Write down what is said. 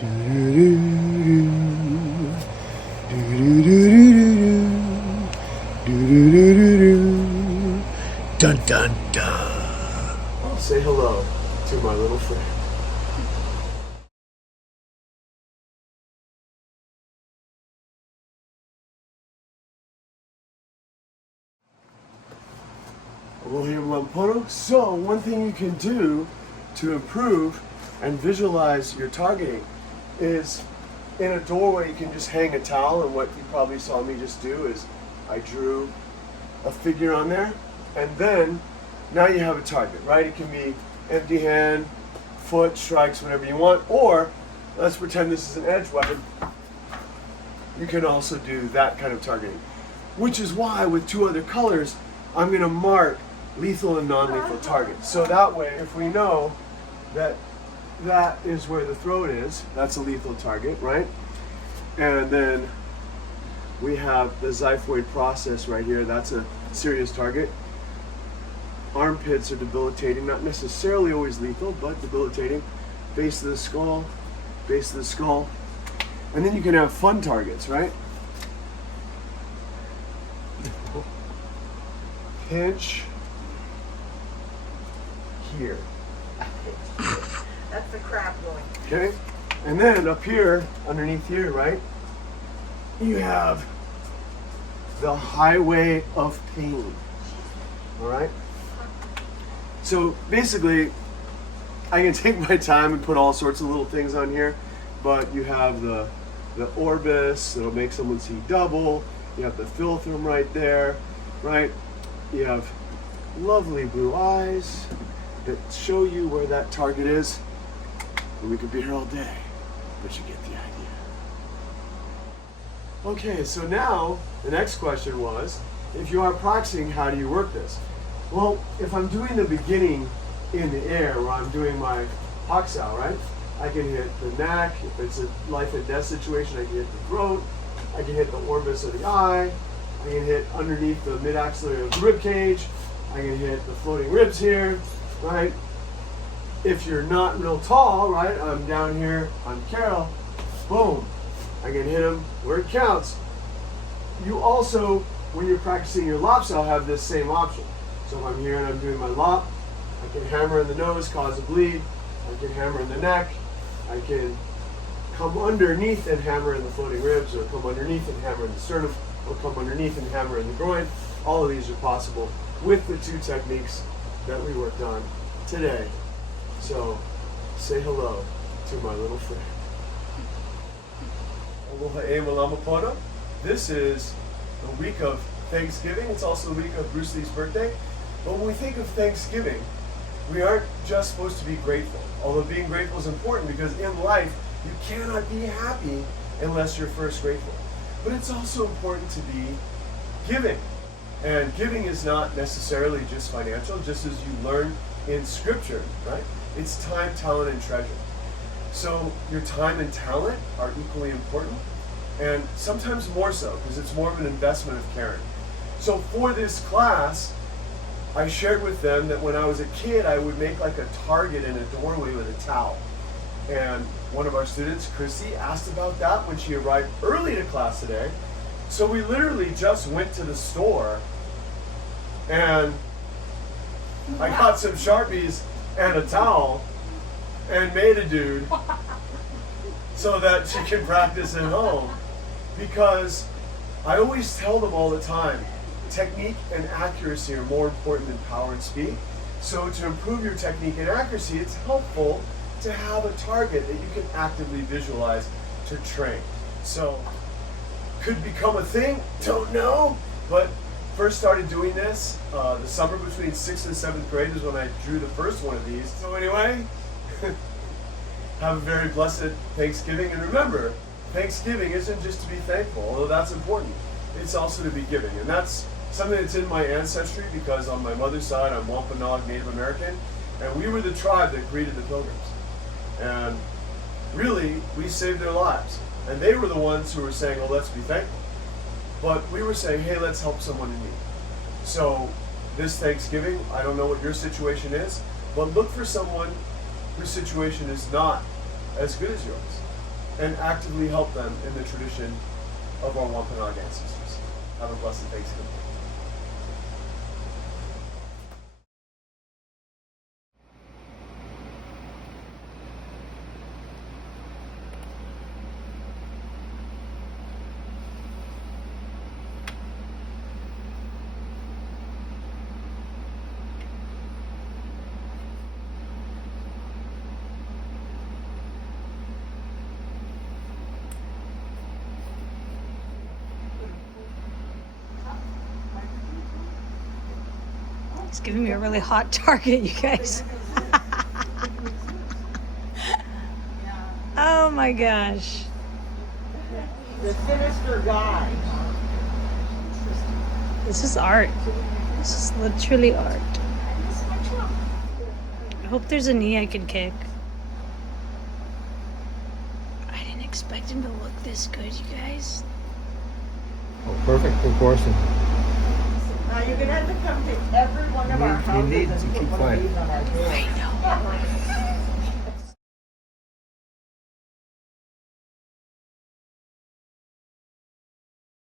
Dun dun dun. I'll say hello to my little friend. So one thing you can do to improve and visualize your targeting is in a doorway you can just hang a towel, and what you probably saw me just do is I drew a figure on there, and then now you have a target, right? It can be empty hand, foot, strikes, whatever you want, or let's pretend this is an edge weapon. You can also do that kind of targeting, which is why with two other colors I'm going to mark lethal and non-lethal targets. So that way, if we know that that is where the throat is, that's a lethal target, right? And then we have the xiphoid process right here, that's a serious target. Armpits are debilitating, not necessarily always lethal, but debilitating. Base of the skull, base of the skull. And then you can have fun targets, right? Pinch here. That's the crap going. Okay? And then up here, underneath here, right? You have the highway of pain. Alright? So basically, I can take my time and put all sorts of little things on here, but you have the orbis, that'll make someone see double. You have the philtrum right there, right? You have lovely blue eyes that show you where that target is. And we could be here all day, but you get the idea. Okay, so now the next question was, if you are practicing, how do you work this? Well, if I'm doing the beginning in the air, where I'm doing my haksao, right? I can hit the neck. If it's a life and death situation, I can hit the throat. I can hit the orbis of the eye. I can hit underneath the mid-axillary of the rib cage. I can hit the floating ribs here, right? If you're not real tall, right? I'm down here, I'm Carol. Boom. I can hit him where it counts. You also, when you're practicing your lopsao, have this same option. So if I'm here and I'm doing my lop, I can hammer in the nose, cause a bleed. I can hammer in the neck. I can come underneath and hammer in the floating ribs, or come underneath and hammer in the sternum, or come underneath and hammer in the groin. All of these are possible with the two techniques that we worked on today. So say hello to my little friend. Aloha e malama pono. This is the week of Thanksgiving. It's also the week of Bruce Lee's birthday. But when we think of Thanksgiving, we aren't just supposed to be grateful. Although being grateful is important, because in life, you cannot be happy unless you're first grateful. But it's also important to be giving. And giving is not necessarily just financial, just as you learn in scripture, right? It's time, talent, and treasure. So your time and talent are equally important, and sometimes more so, because it's more of an investment of caring. So for this class, I shared with them that when I was a kid, I would make like a target in a doorway with a towel. And one of our students, Chrissy, asked about that when she arrived early to class today. So we literally just went to the store and I got some Sharpies and a towel and made a dude so that she can practice at home. Because I always tell them all the time, technique and accuracy are more important than power and speed. So to improve your technique and accuracy, it's helpful to have a target that you can actively visualize to train. So could become a thing, don't know, but first started doing this the summer between 6th and 7th grade is when I drew the first one of these. So anyway, have a very blessed Thanksgiving, and remember, Thanksgiving isn't just to be thankful, although that's important. It's also to be giving, and that's something that's in my ancestry, because on my mother's side, I'm Wampanoag Native American, and we were the tribe that greeted the pilgrims. And really, we saved their lives. And they were the ones who were saying, oh, let's be thankful. But we were saying, hey, let's help someone in need. So this Thanksgiving, I don't know what your situation is, but look for someone whose situation is not as good as yours. and actively help them in the tradition of our Wampanoag ancestors. Have a blessed Thanksgiving. It's giving me a really hot target, you guys. Oh my gosh. The sinister guy. This is art. This is literally art. I hope there's a knee I can kick. I didn't expect him to look this good, you guys. Oh, perfect proportion. Now you're gonna have to come to every one of our houses need and to put keep one of quiet. these on our door. I know.